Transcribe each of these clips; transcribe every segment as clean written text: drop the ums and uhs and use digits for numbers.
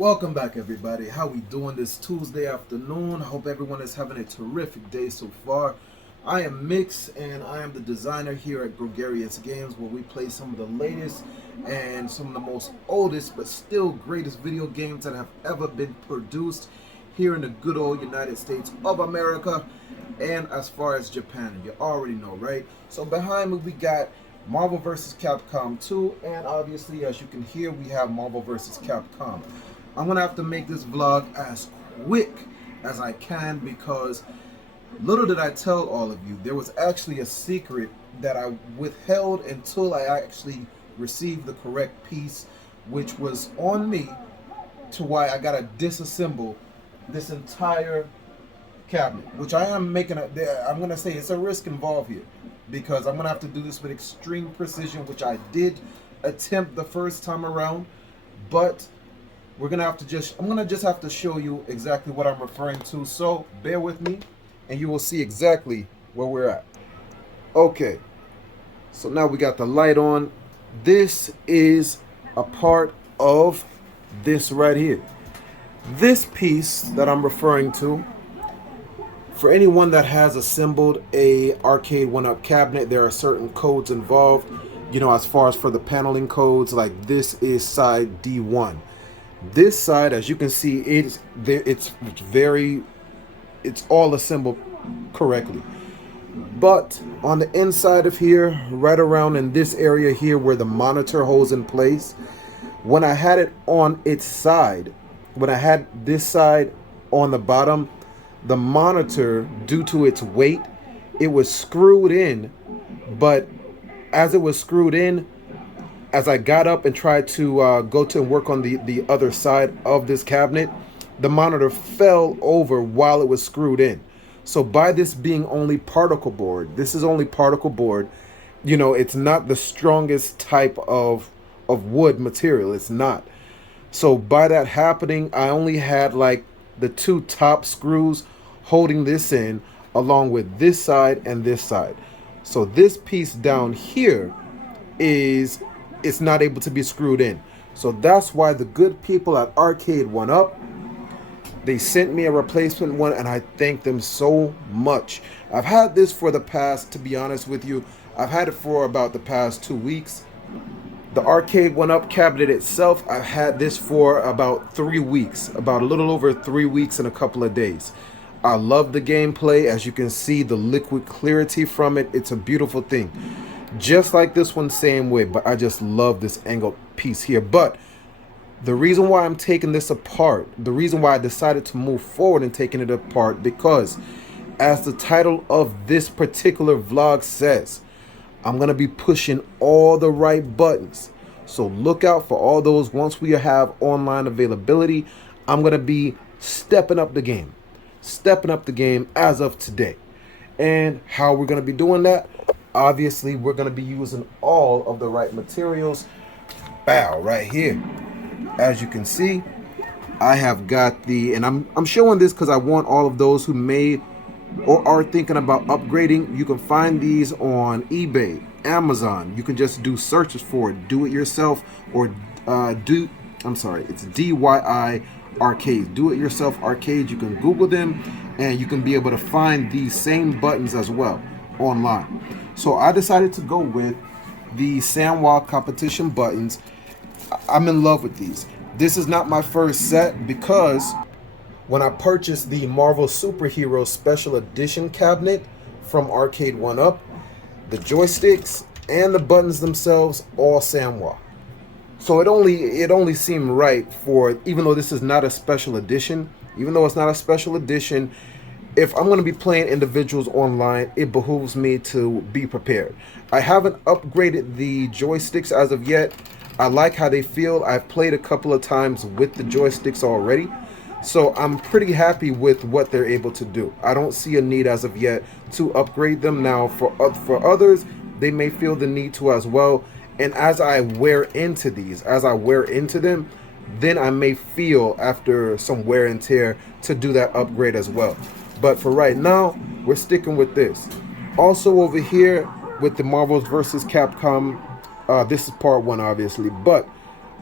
Welcome back, everybody. How we doing this Tuesday afternoon? I hope everyone is having a terrific day so far. I am Mix, and I am the designer here at Gregarious Games, where we play some of the latest and some of the most oldest but still greatest video games that have ever been produced here in the good old United States of America and as far as Japan. You already know, right? So behind me we got Marvel vs. Capcom 2, and obviously, as you can hear, we have Marvel vs. Capcom. I'm gonna have to make this vlog as quick as I can because little did I tell all of you, there was actually a secret that I withheld until I actually received the correct piece, which was on me, to why I gotta disassemble this entire cabinet, which I am making I'm gonna say it's a risk involved here because I'm gonna have to do this with extreme precision, which I did attempt the first time around, but I'm gonna just have to show you exactly what I'm referring to. So bear with me and you will see exactly where we're at. Okay, so now we got the light on. This is a part of this right here. This piece that I'm referring to, for anyone that has assembled a arcade one-up cabinet, there are certain codes involved. You know, as far as for the paneling codes, like this is side D1. This side, as you can see, it's all assembled correctly. But on the inside of here, right around in this area here where the monitor holds in place, when I had it on its side, when I had this side on the bottom, the monitor, due to its weight, it was screwed in. But as it was screwed in, as I got up and tried to go to work on the other side of this cabinet, the monitor fell over while it was screwed in. So by this being only particle board, this is only particle board, you know, it's not the strongest type of wood material. It's not. So by that happening, I only had like the two top screws holding this in, along with this side and this side. So this piece down here it's not able to be screwed in. So that's why the good people at Arcade One Up, they sent me a replacement one, and I thank them so much. I've had this for the past, to be honest with you, I've had it for about the past 2 weeks. The Arcade One Up cabinet itself, I've had this for about 3 weeks, about a little over 3 weeks and a couple of days. I love the gameplay. As you can see, the liquid clarity from it, it's a beautiful thing. Just like this one, same way, but I just love this angled piece here. But the reason why I'm taking this apart, the reason why I decided to move forward and taking it apart, because as the title of this particular vlog says, I'm going to be pushing all the right buttons. So look out for all those. Once we have online availability, I'm going to be stepping up the game as of today. And how we're going to be doing that? Obviously, we're going to be using all of the right materials. Bow, right here. As you can see, I have got and I'm showing this because I want all of those who may or are thinking about upgrading. You can find these on eBay, Amazon. You can just do searches for it, do it yourself, or it's DIY arcade, do it yourself arcade. You can Google them and you can be able to find these same buttons as well online. So I decided to go with the Sanwa competition buttons. I'm in love with these. This is not my first set because when I purchased the Marvel Superhero Special Edition cabinet from Arcade One Up, the joysticks and the buttons themselves all Sanwa. So it only seemed right for, even though this is not a special edition, if I'm going to be playing individuals online, it behooves me to be prepared. I haven't upgraded the joysticks as of yet. I like how they feel. I've played a couple of times with the joysticks already, so I'm pretty happy with what they're able to do. I don't see a need as of yet to upgrade them. Now for others, they may feel the need to as well. And as I wear into them, then I may feel after some wear and tear to do that upgrade as well. But for right now, we're sticking with this. Also over here with the Marvels vs. Capcom, this is part one obviously, but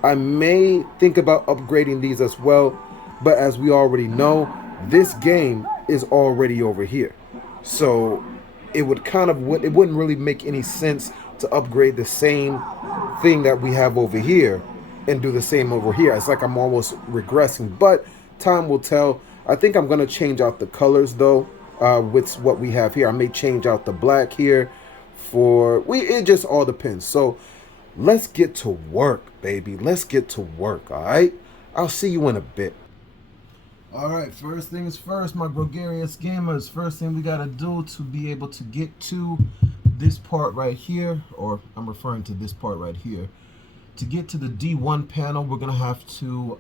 I may think about upgrading these as well, but as we already know, this game is already over here. So it would it wouldn't really make any sense to upgrade the same thing that we have over here and do the same over here. It's like I'm almost regressing, but time will tell. I think I'm going to change out the colors though, with what we have here. I may change out the black here for it just all depends. So let's get to work, baby. Let's get to work, all right? I'll see you in a bit. All right, first things first, my gregarious gamers. First thing we got to do to be able to get to this part right here, or I'm referring to this part right here. To get to the D1 panel, we're going to have to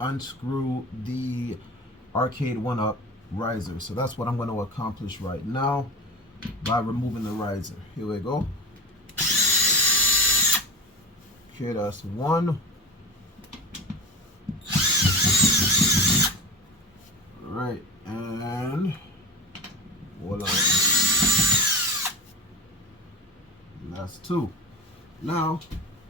unscrew the arcade 1-up riser. So that's what I'm going to accomplish right now by removing the riser. Here we go. Okay, that's one. Right, and voila. And that's two. Now,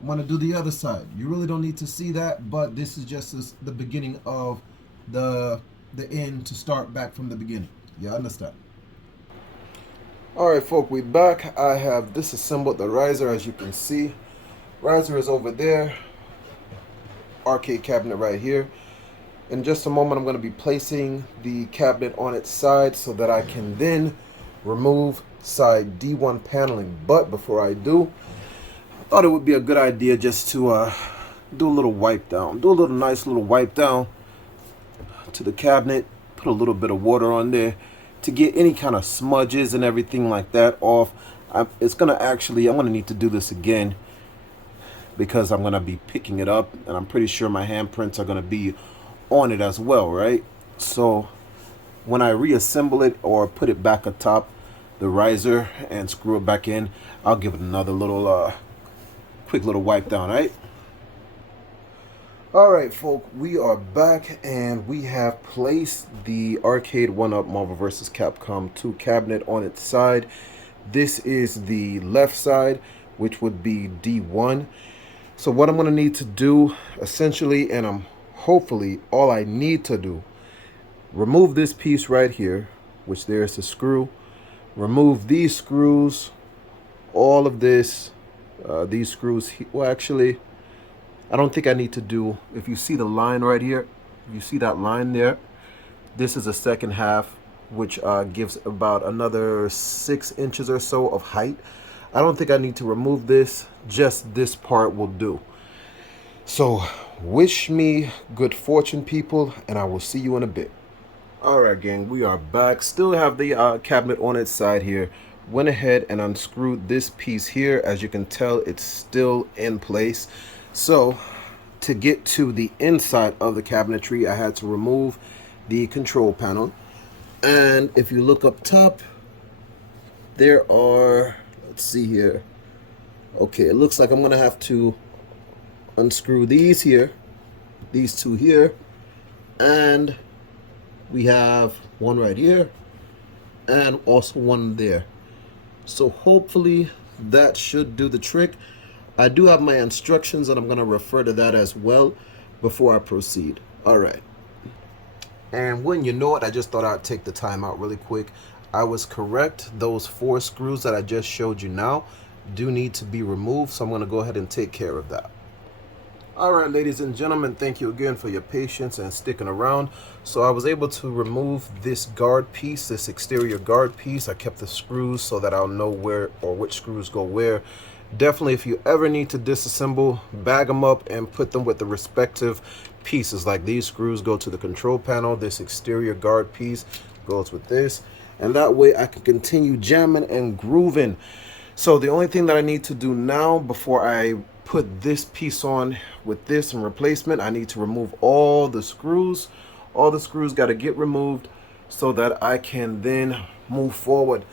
I'm going to do the other side. You really don't need to see that, but this is just the beginning of the end to start back from the beginning. You understand? Alright, folk, we back. I have disassembled the riser, as you can see. Riser is over there. Arcade cabinet right here. In just a moment, I'm going to be placing the cabinet on its side so that I can then remove side D1 paneling. But before I do, I thought it would be a good idea just to do a little wipe down. Do a little nice little wipe down to the cabinet. Put a little bit of water on there to get any kind of smudges and everything like that off. I'm going to need to do this again because I'm going to be picking it up, and I'm pretty sure my handprints are going to be on it as well, right? So when I reassemble it or put it back atop the riser and screw it back in, I'll give it another little quick little wipe down, right? Alright, folk, we are back and we have placed the arcade 1-up Marvel vs. Capcom 2 cabinet on its side. This is the left side, which would be D1. So what I'm going to need to do essentially, and hopefully all I need to do, remove this piece right here, which there's the screw, remove these screws, all of this, these screws, well actually, I don't think I need to do, if you see the line right here, if you see that line there, this is a second half, which gives about another 6 inches or so of height. I don't think I need to remove this, just this part will do. So wish me good fortune, people, and I will see you in a bit. Alright, gang, we are back. Still have the cabinet on its side here. Went ahead and unscrewed this piece here. As you can tell, it's still in place. So to get to the inside of the cabinetry, I had to remove the control panel. And if you look up top, there are, let's see here. Okay, it looks like I'm going to have to unscrew these here, these two here, and we have one right here and also one there. So hopefully that should do the trick. I do have my instructions and I'm going to refer to that as well before I proceed. All right. And when you know it, I just thought I'd take the time out really quick. I was correct. Those 4 screws that I just showed you now do need to be removed. So I'm going to go ahead and take care of that. All right, ladies and gentlemen, thank you again for your patience and sticking around. So I was able to remove this guard piece, this exterior guard piece. I kept the screws so that I'll know where or which screws go where. Definitely, if you ever need to disassemble, bag them up and put them with the respective pieces. Like these screws go to the control panel. This exterior guard piece goes with this. And that way I can continue jamming and grooving. So the only thing that I need to do now before I put this piece on with this in replacement, I need to remove all the screws. All the screws got to get removed so that I can then move forward.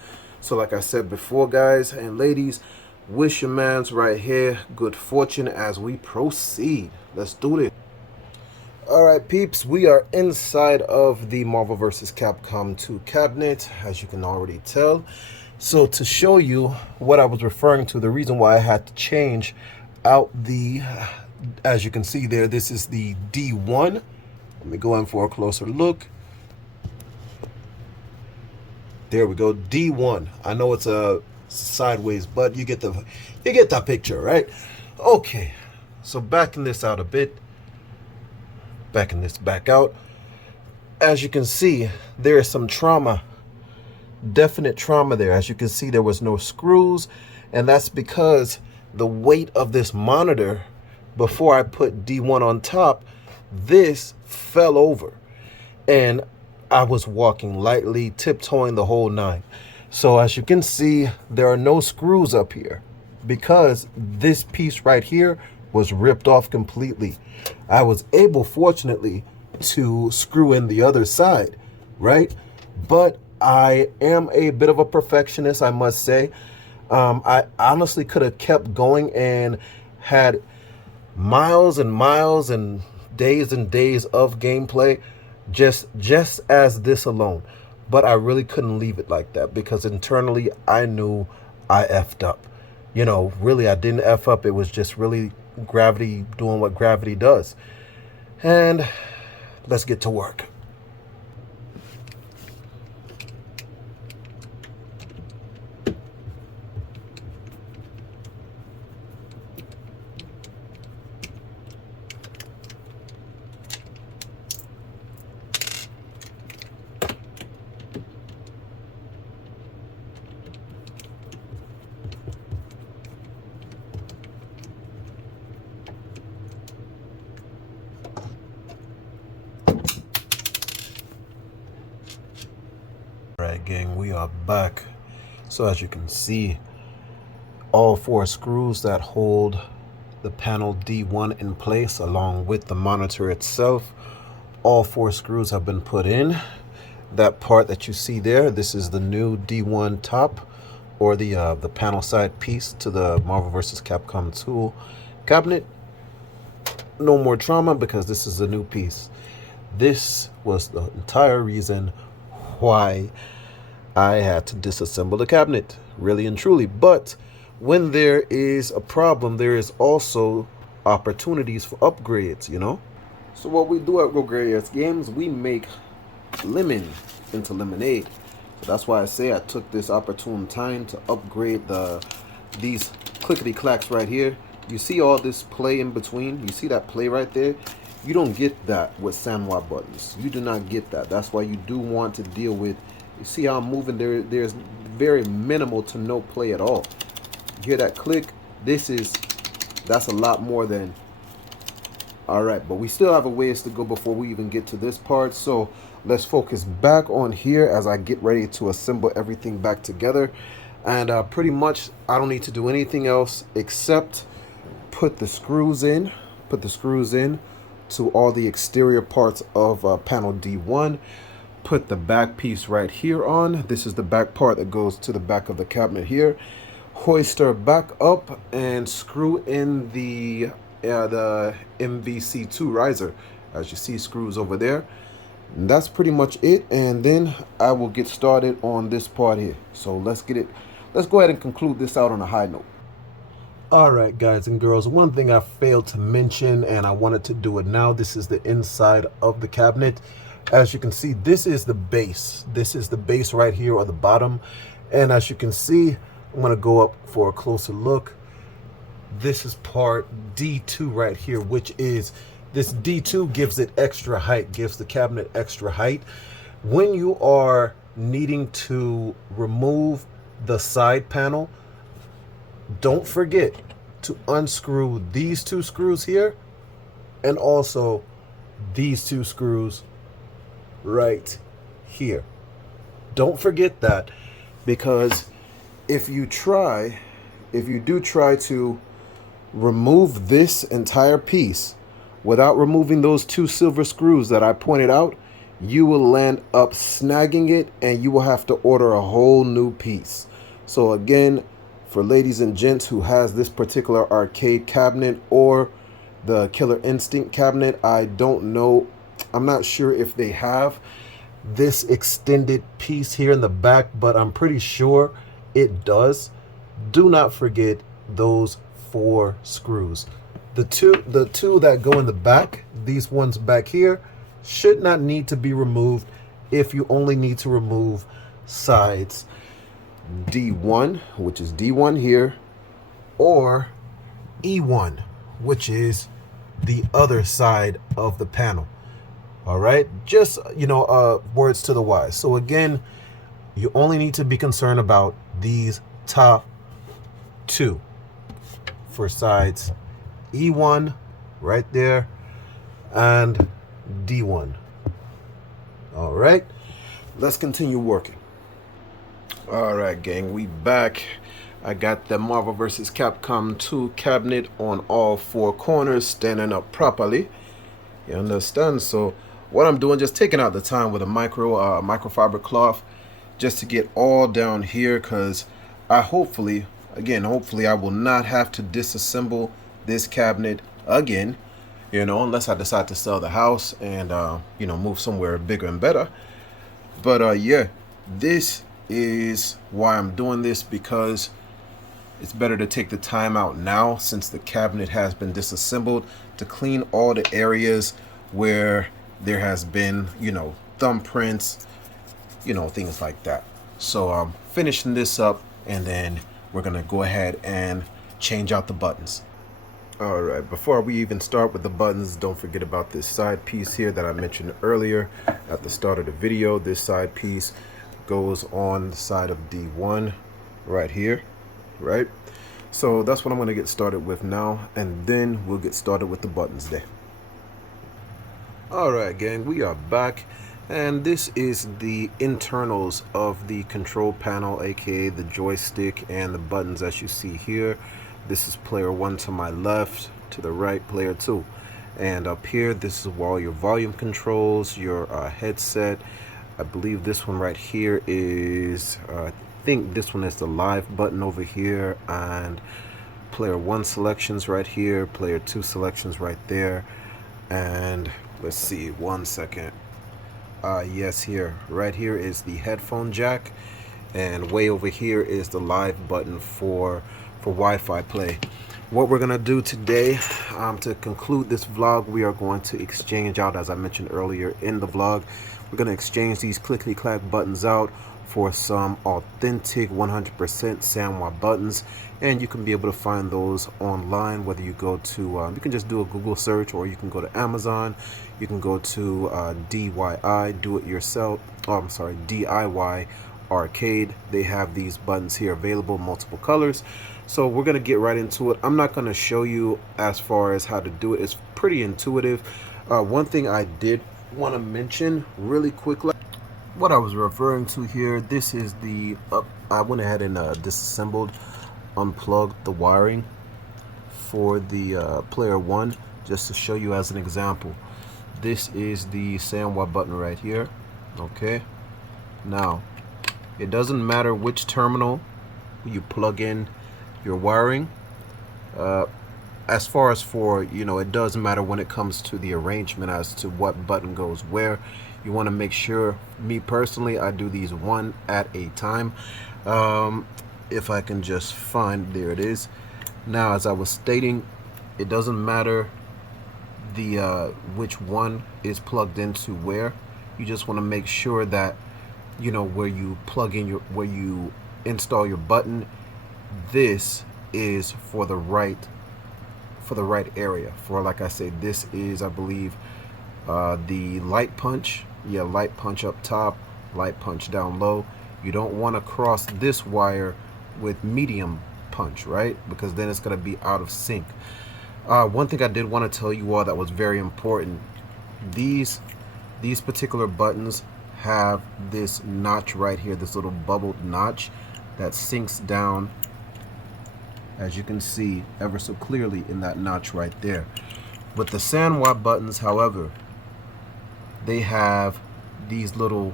So like I said before, guys and ladies, wish your mans right here good fortune as we proceed. Let's do this. All right, peeps, we are inside of the Marvel vs. Capcom 2 cabinet, as you can already tell. So to show you what I was referring to, the reason why I had to change out the As you can see there, this is the D1. Let me go in for a closer look. There we go, D1. I know it's a sideways, but you get that picture, right? Okay, so backing this out a bit, backing this back out. As you can see, there is some trauma, definite trauma there. As you can see, there was no screws, and that's because the weight of this monitor, before I put D1 on top, this fell over. And I was walking lightly, tiptoeing the whole nine. So as you can see, there are no screws up here because this piece right here was ripped off completely. I was able, fortunately, to screw in the other side, right? But I am a bit of a perfectionist, I must say. I honestly could have kept going and had miles and miles and days of gameplay just as this alone, but I really couldn't leave it like that because internally I knew I effed up. You know, really I didn't F up. It was just really gravity doing what gravity does. And let's get to work. Alright gang, we are back. So as you can see, all four screws that hold the panel D1 in place along with the monitor itself, all four screws have been put in. That part that you see there, this is the new D1 top, or the panel side piece to the Marvel vs. Capcom 2 cabinet. No more trauma because this is a new piece. This was the entire reason why I had to disassemble the cabinet, really and truly. But when there is a problem, there is also opportunities for upgrades, you know? So what we do at Gregarious Games, we make lemon into lemonade. So that's why I say I took this opportune time to upgrade these clickety clacks right here. You see all this play in between? You see that play right there? You don't get that with Sanwa buttons. You do not get that. That's why you do want to deal with, you see how I'm moving there? There's very minimal to no play at all. You hear that click? That's a lot more than, all right, but we still have a ways to go before we even get to this part. So let's focus back on here as I get ready to assemble everything back together. And pretty much I don't need to do anything else except put the screws in to all the exterior parts of panel D1. Put the back piece right here on. This is the back part that goes to the back of the cabinet here. Hoist her back up and screw in the MVC2 riser. As you see, screws over there. And that's pretty much it. And then I will get started on this part here. So let's go ahead and conclude this out on a high note. Alright guys and girls, one thing I failed to mention and I wanted to do it now. This is the inside of the cabinet. As you can see, this is the base. This is the base right here on the bottom. And as you can see, I'm going to go up for a closer look. This is part D2 right here, which is, this D2 gives it extra height, gives the cabinet extra height. When you are needing to remove the side panel, don't forget to unscrew these two screws here and also these two screws right here. Don't forget that, because if you do try to remove this entire piece without removing those two silver screws that I pointed out, you will land up snagging it and you will have to order a whole new piece. So again, for ladies and gents who has this particular arcade cabinet or the Killer Instinct cabinet, I don't know, I'm not sure if they have this extended piece here in the back, but I'm pretty sure it does. Do not forget those 4 screws. The two that go in the back, these ones back here, should not need to be removed if you only need to remove sides D1, which is D1 here, or E1, which is the other side of the panel. All right, just words to the wise. So again, you only need to be concerned about these top two for sides E1 right there and D1. All right, let's continue working. All right, gang, we back. I got the Marvel vs. Capcom 2 cabinet on all four corners, standing up properly. You understand? So what I'm doing, just taking out the time with a microfiber cloth just to get all down here, because hopefully I will not have to disassemble this cabinet again, unless I decide to sell the house and move somewhere bigger and better. But yeah, this is why I'm doing this, because it's better to take the time out now, since the cabinet has been disassembled, to clean all the areas where there has been, thumbprints, things like that. So I'm finishing this up, and then we're gonna go ahead and change out the buttons. All right, before we even start with the buttons, don't forget about this side piece here that I mentioned earlier at the start of the video. This side piece goes on the side of D1 right here, right? So that's what I'm going to get started with now, and then we'll get started with the buttons there. All right, gang, we are back, and this is the internals of the control panel, aka the joystick and the buttons as you see here. This is player 1 to my left, to the right player 2, and up here this is all your volume controls, your headset. I believe this one right here is, I think this one is the live button over here, and player 1 selections right here, player 2 selections right there, and let's see, one second. Yes, right here is the headphone jack, and way over here is the live button for Wi-Fi play. What we're gonna do today, to conclude this vlog, we are going to exchange out, as I mentioned earlier in the vlog, we're going to exchange these clickety-clack buttons out for some authentic 100% Sanwa buttons, and you can be able to find those online, whether you go to, you can just do a Google search, or you can go to Amazon, you can go to DIY, DIY Arcade. They have these buttons here available, multiple colors. So we're going to get right into it. I'm not going to show you as far as how to do it. It's pretty intuitive. One thing I did want to mention really quickly, what I was referring to here, this is the I went ahead and disassembled, unplugged the wiring for the player 1, just to show you as an example. This is the Sanwa button right here. Okay, now it doesn't matter which terminal you plug in your wiring. As far as for, it does matter when it comes to the arrangement as to what button goes where. You want to make sure, me personally, I do these one at a time. If I can just find, there it is. Now, as I was stating, it doesn't matter the which one is plugged into where. You just want to make sure that, where you plug in where you install your button, this is for the right area. For, like I said, this is, I believe, the light punch. Yeah, light punch up top, light punch down low. You don't want to cross this wire with medium punch, right? Because then it's going to be out of sync. One thing I did want to tell you all that was very important, these particular buttons have this notch right here, this little bubbled notch that sinks down, as you can see ever so clearly in that notch right there. With the Sanwa buttons, however, they have these little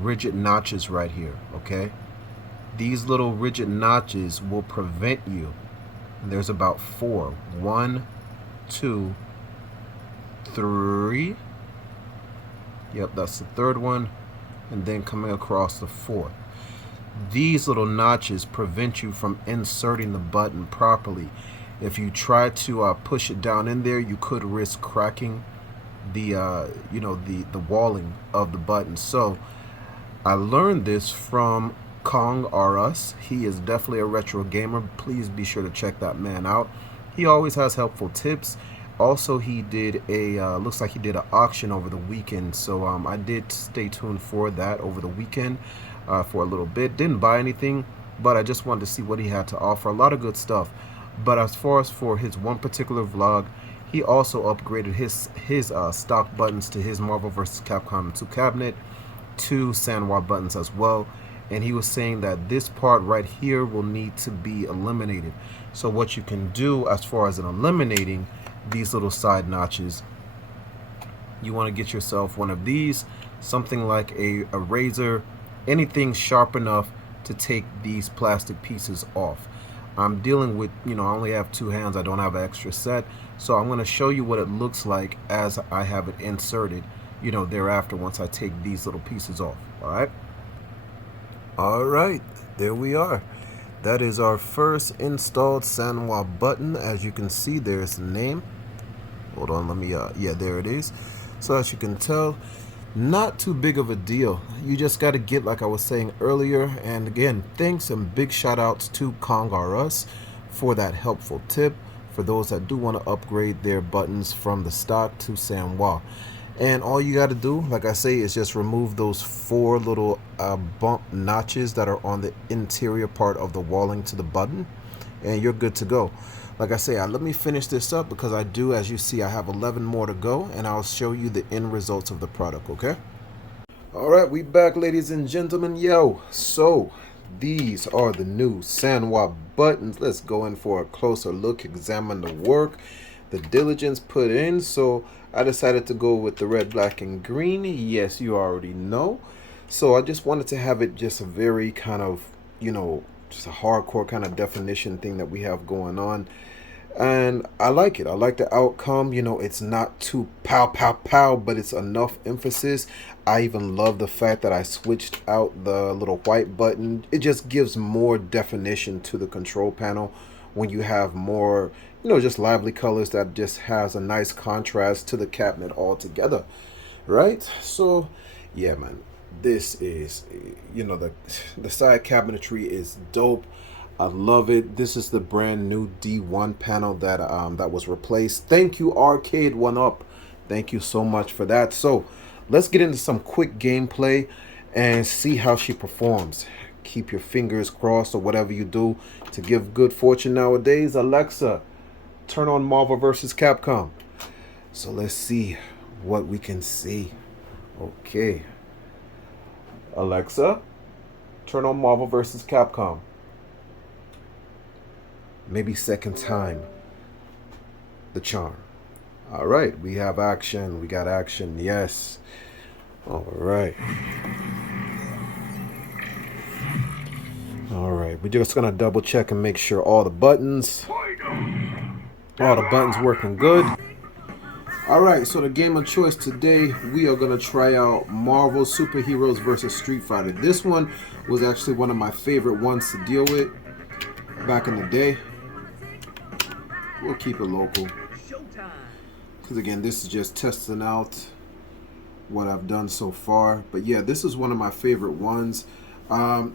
rigid notches right here, okay? These little rigid notches will prevent you, and there's about 4. 1, 2, 3. Yep, that's the third one, and then coming across the 4th. These little notches prevent you from inserting the button properly. If you try to push it down in there, you could risk cracking the the walling of the button. So I learned this from Kong R Us. He is definitely a retro gamer. Please be sure to check that man out. He always has helpful tips. Also, he did a looks like he did an auction over the weekend. So I did stay tuned for that over the weekend for a little bit. Didn't buy anything, but I just wanted to see what he had to offer. A lot of good stuff. But as far as for his one particular vlog, he also upgraded his stock buttons to his Marvel vs. Capcom 2 cabinet, 2 Sanwa buttons as well. And he was saying that this part right here will need to be eliminated. So what you can do as far as in eliminating these little side notches, you want to get yourself one of these, something like a razor, anything sharp enough to take these plastic pieces off. I'm dealing with, I only have 2 hands. I don't have an extra set. So I'm going to show you what it looks like as I have it inserted, thereafter once I take these little pieces off. All right. All right. There we are. That is our first installed Sanwa button. As you can see, there's the name. Hold on. Let me, yeah, there it is. So as you can tell, not too big of a deal. You just got to get, like I was saying earlier. And again, thanks and big shout outs to Kong R Us for that helpful tip for those that do want to upgrade their buttons from the stock to Sanwa. And all you got to do, like I say, is just remove those 4 little bump notches that are on the interior part of the walling to the button, and you're good to go. Like I say, let me finish this up because I do, as you see, I have 11 more to go, and I'll show you the end results of the product, okay? All right, we back, ladies and gentlemen. Yo, so these are the new Sanwa buttons. Let's go in for a closer look, examine the work, the diligence put in. So I decided to go with the red, black, and green. Yes, you already know. So I just wanted to have it just a very kind of, just a hardcore kind of definition thing that we have going on. And I like it. I like the outcome. It's not too pow, pow, pow, but it's enough emphasis. I even love the fact that I switched out the little white button. It just gives more definition to the control panel when you have more, just lively colors that just has a nice contrast to the cabinet altogether, right? So, yeah, man, this is, the side cabinetry is dope. I love it. This is the brand new D1 panel that that was replaced. Thank you, Arcade 1UP. Thank you so much for that. So let's get into some quick gameplay and see how she performs. Keep your fingers crossed or whatever you do to give good fortune nowadays. Alexa, turn on Marvel vs. Capcom. So let's see what we can see. Okay. Alexa, turn on Marvel vs. Capcom. Maybe second time the charm. All right, we have action. We got action. Yes. All right. All right, we're just gonna double check and make sure all the buttons working good. All right, so the game of choice today, we are gonna try out Marvel Superheroes versus Street Fighter. This one was actually one of my favorite ones to deal with back in the day. We'll keep it local because again, this is just testing out what I've done so far. But yeah, this is one of my favorite ones,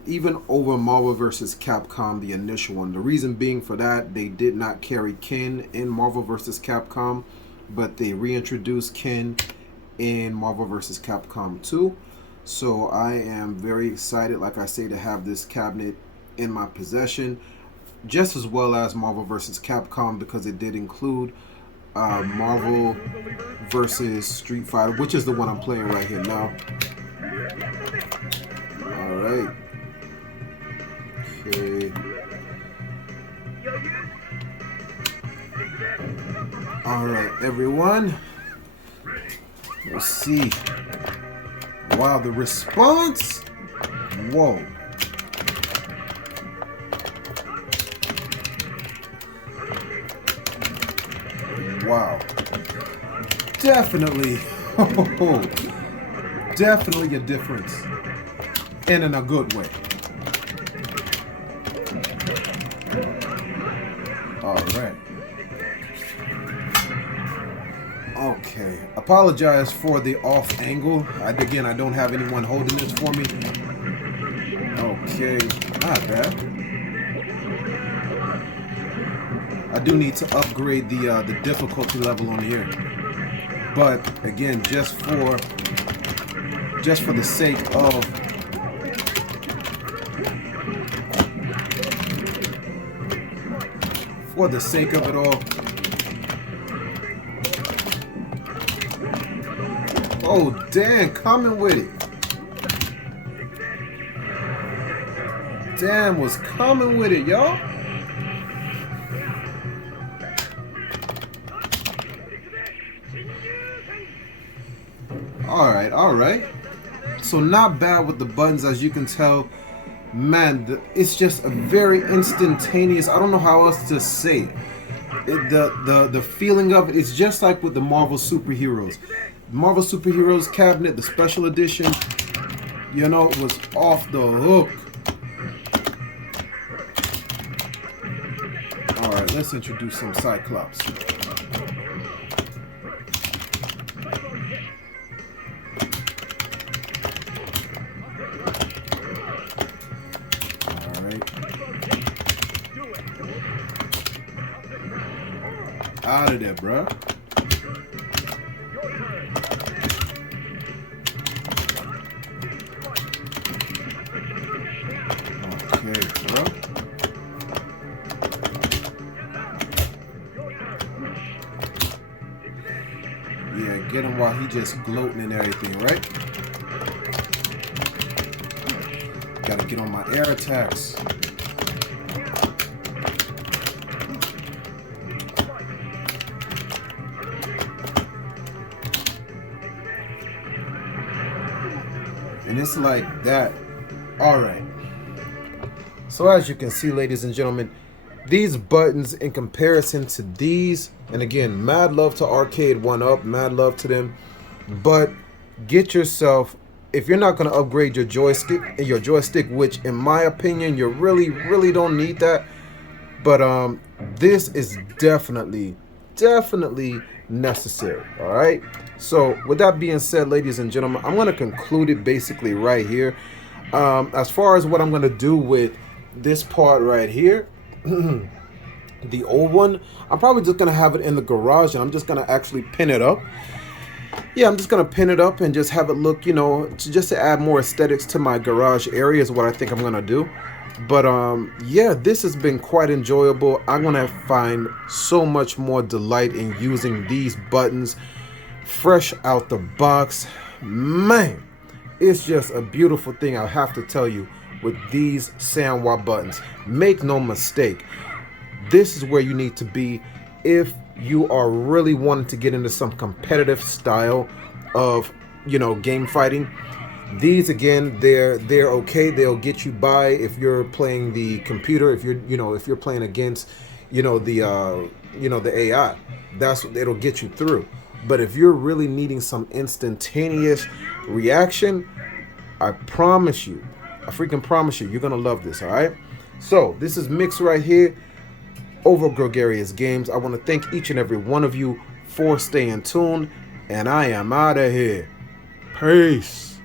even over Marvel vs. Capcom, the initial one. The reason being for that, they did not carry Ken in Marvel vs. Capcom, but they reintroduced Ken in Marvel vs. Capcom 2. So I am very excited, like I say, to have this cabinet in my possession, just as well as Marvel vs. Capcom, because it did include Marvel vs. Street Fighter, which is the one I'm playing right here now. All right. Okay. All right, everyone. Let's see. Wow, the response. Whoa. Wow. Definitely. Definitely a difference. And in a good way. All right. Okay, apologize for the off angle. Again, I don't have anyone holding this for me. Okay, not bad. I do need to upgrade the difficulty level on here, but again, just for the sake of it all. Oh damn, coming with it. Damn, was coming with it, y'all. All right. So not bad with the buttons, as you can tell. Man, it's just a very instantaneous. I don't know how else to say it. The feeling of it is just like with the Marvel superheroes. Marvel Superheroes cabinet, the special edition, you know, it was off the hook. All right, let's introduce some Cyclops. Out of there, bro. Okay, bro. Yeah, get him while he just gloating and everything, right? Gotta get on my air attacks. And it's like that. All right. So as you can see, ladies and gentlemen, these buttons in comparison to these, and again, mad love to Arcade 1UP, mad love to them, but get yourself, if you're not going to upgrade your joystick, which in my opinion, you really don't need that, but this is definitely necessary. All right. So with that being said, ladies and gentlemen, I'm going to conclude it basically right here. As far as what I'm going to do with this part right here, the old one, I'm probably just going to have it in the garage, and I'm just going to actually pin it up. Yeah, I'm just going to pin it up and just have it look, you know, just to add more aesthetics to my garage area is what I think I'm going to do. But yeah, this has been quite enjoyable. I'm going to find so much more delight in using these buttons fresh out the box. Man, it's just a beautiful thing, I have to tell you, with these Sanwa buttons. Make no mistake, this is where you need to be if you are really wanting to get into some competitive style of, you know, game fighting. These, again, they're okay. They'll get you by if you're playing the computer, if you're playing against, the AI. That's what it'll get you through. But if you're really needing some instantaneous reaction, I promise you, I freaking promise you, you're gonna love this. All right. So this is Mix right here over Gregarious Games. I want to thank each and every one of you for staying tuned, and I am out of here. Peace.